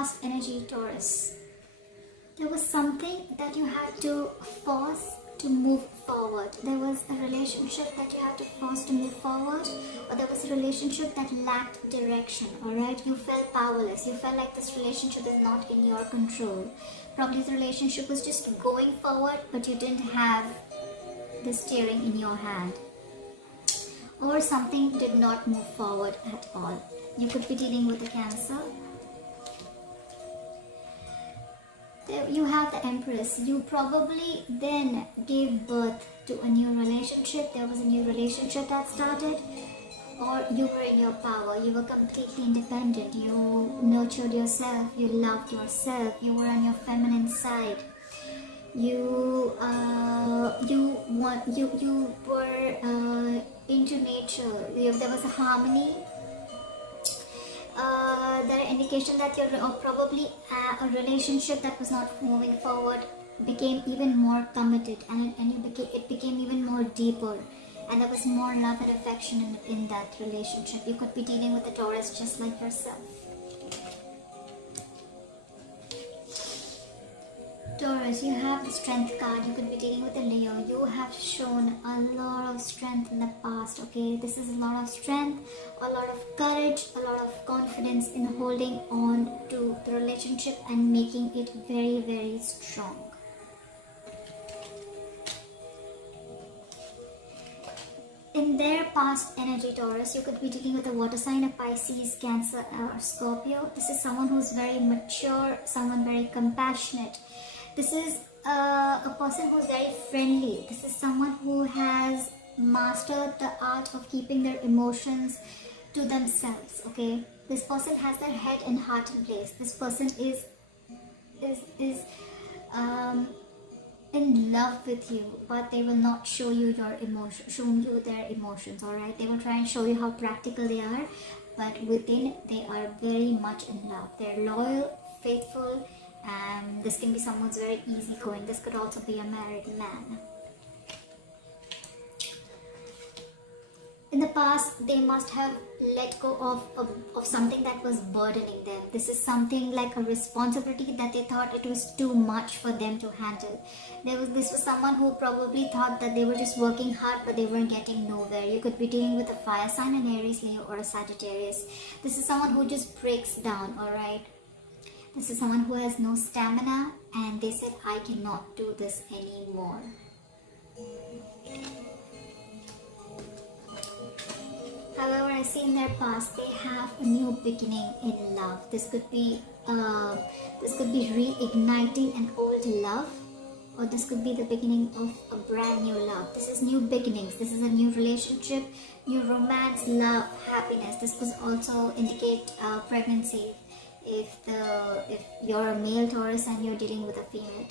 past energy, Taurus, there was something that you had to force to move forward. There was a relationship that you had to force to move forward, or there was a relationship that lacked direction, alright? You felt powerless. You felt like this relationship is not in your control. Probably the relationship was just going forward, but you didn't have the steering in your hand. Or something did not move forward at all. You could be dealing with a Cancer. There you have the Empress. You probably then gave birth to a new relationship. There was a new relationship that started, or you were in your power. You were completely independent. You nurtured yourself. You loved yourself. You were on your feminine side. You were into nature. There was a harmony. There are indications that you're probably a relationship that was not moving forward became even more committed, and it became even more deeper, and there was more love and affection in that relationship. You could be dealing with a Taurus just like yourself. Taurus, you have the Strength card. You could be dealing with a Leo. You have shown a lot of strength in the past, okay? This is a lot of strength, a lot of courage, a lot of confidence in holding on to the relationship and making it very, very strong. In their past energy, Taurus, you could be dealing with a water sign, a Pisces, Cancer, or Scorpio. This is someone who's very mature, someone very compassionate. This is a person who's very friendly. This is someone who has mastered the art of keeping their emotions to themselves, okay? This person has their head and heart in place. This person is in love with you, but they will not show you their emotions, all right? They will try and show you how practical they are, but within they are very much in love. They're loyal, faithful, and this can be someone who's very easygoing. This could also be a married man. In the past, they must have let go of something that was burdening them. This is something like a responsibility that they thought it was too much for them to handle. This was someone who probably thought that they were just working hard, but they weren't getting nowhere. You could be dealing with a fire sign, an Aries, Leo, or a Sagittarius. This is someone who just breaks down, alright? This is someone who has no stamina, and they said, I cannot do this anymore. However, I see in their past they have a new beginning in love. This could be reigniting an old love, or this could be the beginning of a brand new love. This is new beginnings. This is a new relationship, new romance, love, happiness. This could also indicate pregnancy if you're a male Taurus and you're dealing with a female.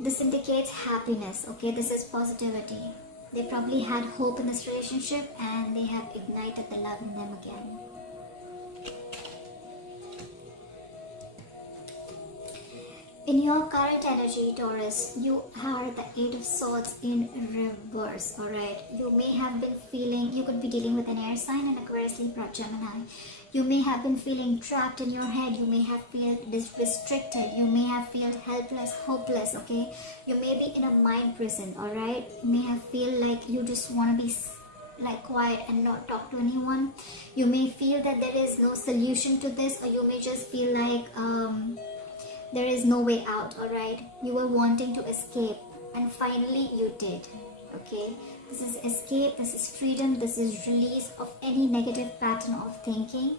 This indicates happiness. Okay, this is positivity. They probably had hope in this relationship and they have ignited the love in them again. In your current energy, Taurus, you are the Eight of Swords in reverse, alright? You may have been feeling, you could be dealing with an air sign, and Aquarius, Libra, Gemini. You may have been feeling trapped in your head. You may have felt restricted. You may have felt helpless, hopeless, okay? You may be in a mind prison, alright? You may have feel like you just want to be like quiet and not talk to anyone. You may feel that there is no solution to this, or you may just feel like there is no way out, alright? You were wanting to escape, and finally you did, okay? This is escape, this is freedom, this is release of any negative pattern of thinking.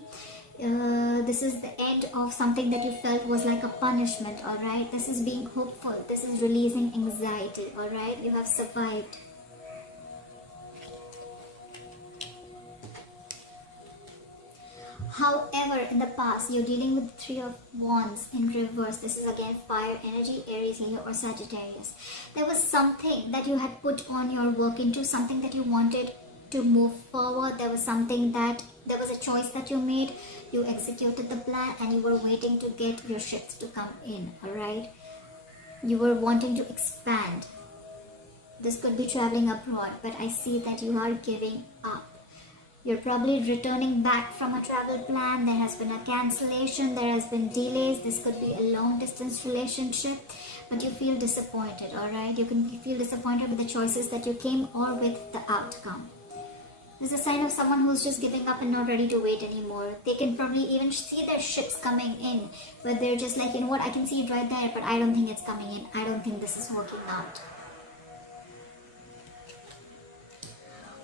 This is the end of something that you felt was like a punishment, alright? This is being hopeful, this is releasing anxiety, alright? You have survived. However, in the past, you're dealing with the Three of Wands in reverse. This is again fire energy, Aries, Leo, or Sagittarius. There was something that you had put on your work into, something that you wanted to move forward. There was a choice that you made. You executed the plan and you were waiting to get your ships to come in, alright? You were wanting to expand. This could be traveling abroad, but I see that you are giving up. You're probably returning back from a travel plan. There has been a cancellation. There has been delays. This could be a long distance relationship, but you feel disappointed, all right? You can feel disappointed with the choices that you came or with the outcome. This is a sign of someone who's just giving up and not ready to wait anymore. They can probably even see their ships coming in, but they're just like, you know what, I can see it right there, but I don't think it's coming in. I don't think this is working out.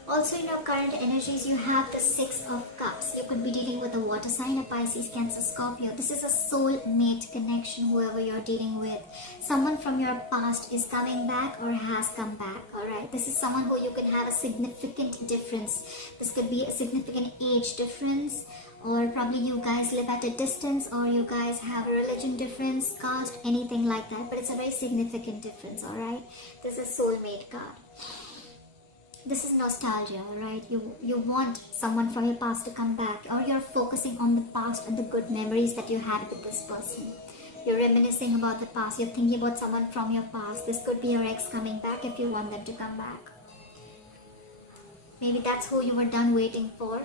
Also, in your current energies, you have the Six of Cups. You could be dealing with a water sign, a Pisces, Cancer, Scorpio. This is a soul-mate connection, whoever you're dealing with. Someone from your past is coming back or has come back, alright? This is someone who you can have a significant difference. This could be a significant age difference, or probably you guys live at a distance, or you guys have a religion difference, caste, anything like that. But it's a very significant difference, alright? This is soulmate card. This is nostalgia, right? You want someone from your past to come back, or you're focusing on the past and the good memories that you had with this person. You're reminiscing about the past. You're thinking about someone from your past. This could be your ex coming back if you want them to come back. Maybe that's who you were done waiting for.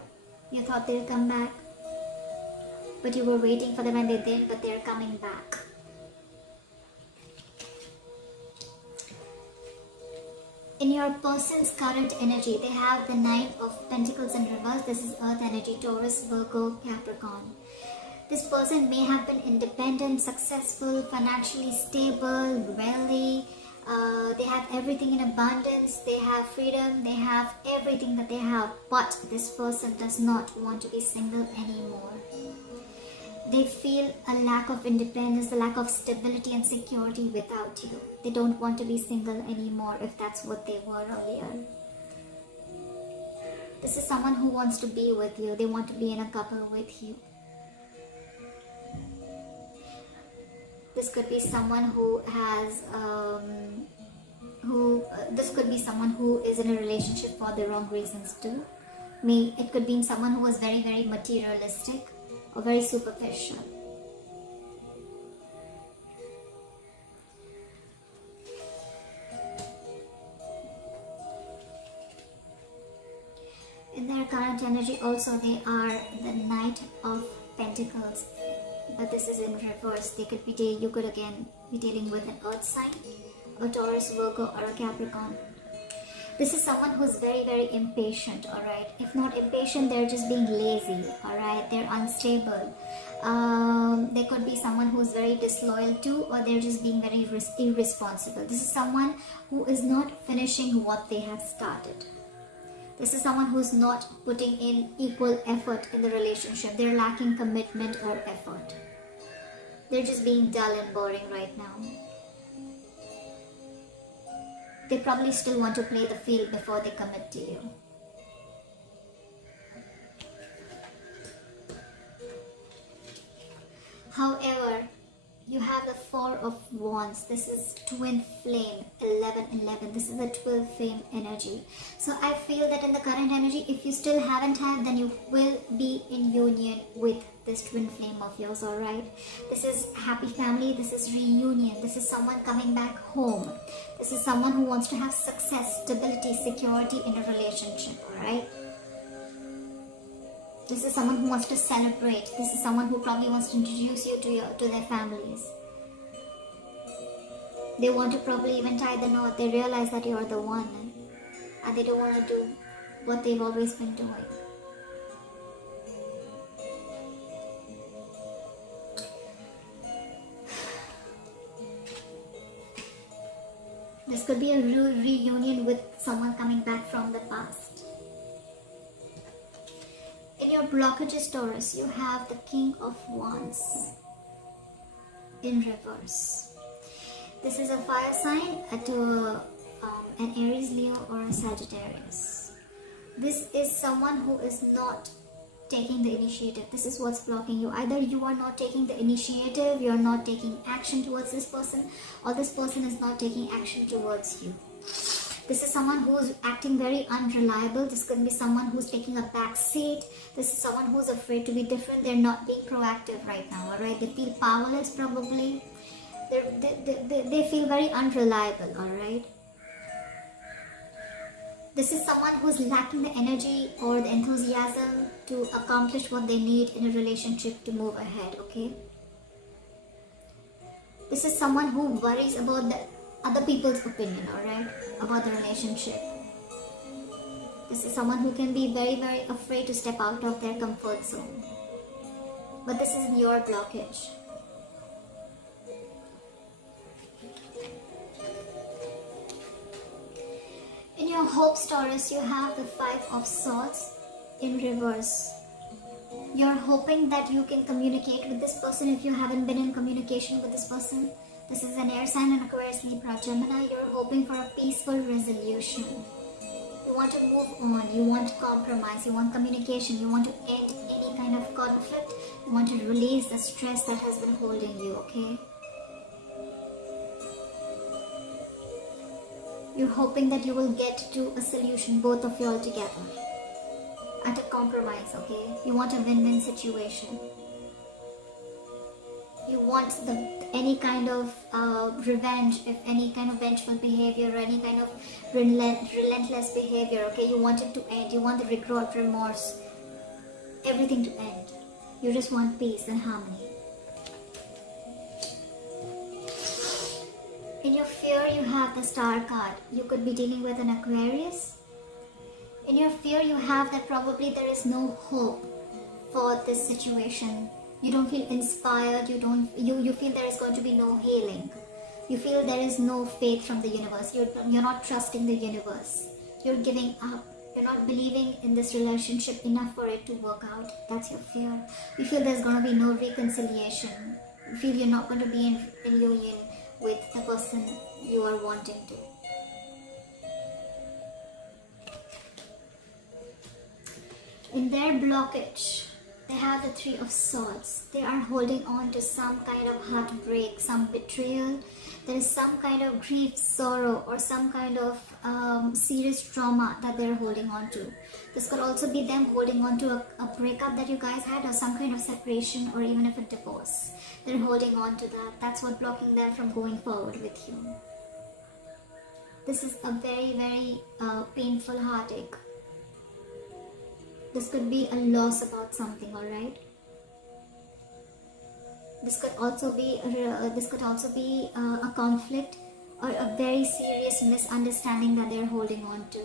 You thought they'll come back, but you were waiting for them and they did, but they're coming back. In your person's current energy, they have the Knight of Pentacles in reverse. This is Earth energy, Taurus, Virgo, Capricorn. This person may have been independent, successful, financially stable, wealthy. They have everything in abundance. They have freedom. They have everything that they have. But this person does not want to be single anymore. They feel a lack of independence, a lack of stability and security without you. They don't want to be single anymore if that's what they were earlier. This is someone who wants to be with you. They want to be in a couple with you. This could be someone who has, this could be someone who is in a relationship for the wrong reasons too. It could be someone who was very, very materialistic or very superficial. In their current energy also, they are the Knight of Pentacles, but this is in reverse. They could be you could again be dealing with an Earth sign, a Taurus, Virgo, or a Capricorn. This is someone who's very, very impatient, alright? If not impatient, they're just being lazy, alright? They're unstable. There could be someone who's very disloyal too, or they're just being very irresponsible. This is someone who is not finishing what they have started. This is someone who's not putting in equal effort in the relationship. They're lacking commitment or effort. They're just being dull and boring right now. They probably still want to play the field before they commit to you. However, you have the Four of Wands. This is twin flame, 11-11. This is a twin flame energy. So I feel that in the current energy, if you still haven't had, then you will be in union with this twin flame of yours, alright? This is happy family. This is reunion. This is someone coming back home. This is someone who wants to have success, stability, security in a relationship, alright? This is someone who wants to celebrate. This is someone who probably wants to introduce you to their families. They want to probably even tie the knot. They realize that you are the one, and they don't want to do what they've always been doing. This could be a reunion with someone coming back from the past. In your blockages, Taurus, you have the King of Wands in reverse. This is a fire sign, an Aries, Leo, or a Sagittarius. This is someone who is not taking the initiative. This is what's blocking you. Either you are not taking the initiative, you are not taking action towards this person, or this person is not taking action towards you. This is someone who is acting very unreliable. This could be someone who's taking a back seat. This is someone who's afraid to be different. They're not being proactive right now, alright? They feel powerless probably. They feel very unreliable, alright? This is someone who's lacking the energy or the enthusiasm to accomplish what they need in a relationship to move ahead, okay? This is someone who worries about the other people's opinion, alright? About the relationship. This is someone who can be very, very afraid to step out of their comfort zone. But this is your blockage. In your hopes, Taurus, you have the 5 of Swords in reverse. You're hoping that you can communicate with this person if you haven't been in communication with this person. This is an air sign and Aquarius, Libra, Gemini. You're hoping for a peaceful resolution. You want to move on, you want compromise, you want communication, you want to end any kind of conflict, you want to release the stress that has been holding you, okay? You're hoping that you will get to a solution, both of you all together, at a compromise, okay? You want a win-win situation. You want any kind of revenge, if any kind of vengeful behavior or any kind of relentless behavior, okay? You want it to end. You want the regret, remorse, everything to end. You just want peace and harmony. In your fear, you have the Star card. You could be dealing with an Aquarius. In your fear, you have that probably there is no hope for this situation. You don't feel inspired, you feel there is going to be no healing. You feel there is no faith from the universe. You're not trusting the universe. You're giving up. You're not believing in this relationship enough for it to work out. That's your fear. You feel there's going to be no reconciliation. You feel you're not going to be in union with the person you are wanting to. In their blockage, they have the 3 of Swords. They are holding on to some kind of heartbreak, some betrayal. There is some kind of grief, sorrow, or some kind of serious trauma that they're holding on to. This could also be them holding on to a breakup that you guys had, or some kind of separation, or even if a divorce. They're holding on to that. That's what blocking them from going forward with you. This is a very, very painful heartache. This could be a loss about something, alright? This could also be a conflict or a very serious misunderstanding that they're holding on to.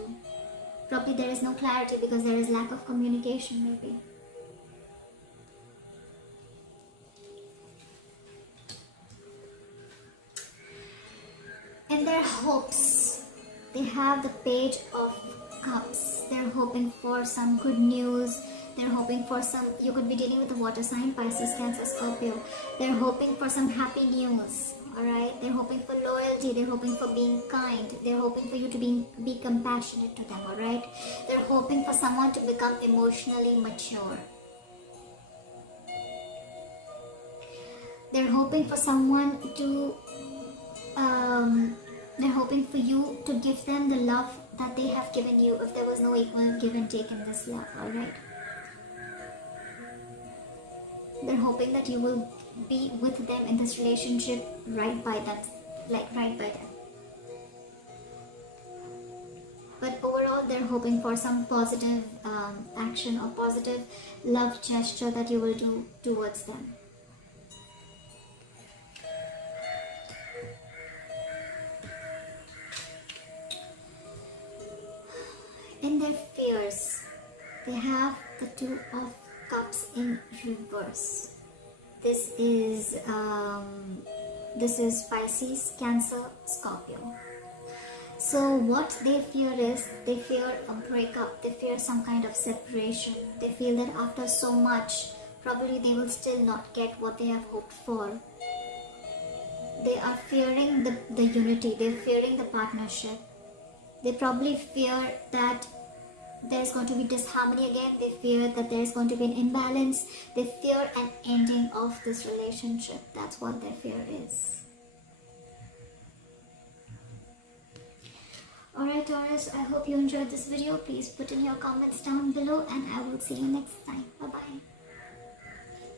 Probably there is no clarity because there is lack of communication, maybe. In their hopes, they have the Page of Cups. They're hoping for some good news. They're hoping for some, you could be dealing with a water sign, Pisces, Cancer, Scorpio. They're hoping for some happy news, alright? They're hoping for loyalty. They're hoping for being kind. They're hoping for you to be compassionate to them, alright? They're hoping for someone to become emotionally mature. They're hoping for someone to, they're hoping for you to give them the love that they have given you, if there was no equal give and take in this love, alright? They're hoping that you will be with them in this relationship right by them, right by them. But overall, they're hoping for some positive action or positive love gesture that you will do towards them. In their fears, they have the 2 of Cups in reverse. This is Pisces, Cancer, Scorpio. So what they fear is, they fear a breakup, they fear some kind of separation. They feel that after so much, probably they will still not get what they have hoped for. They are fearing the unity, they're fearing the partnership. They probably fear that there's going to be disharmony again. They fear that there's going to be an imbalance. They fear an ending of this relationship. That's what their fear is. Alright Taurus, I hope you enjoyed this video. Please put in your comments down below and I will see you next time. Bye bye.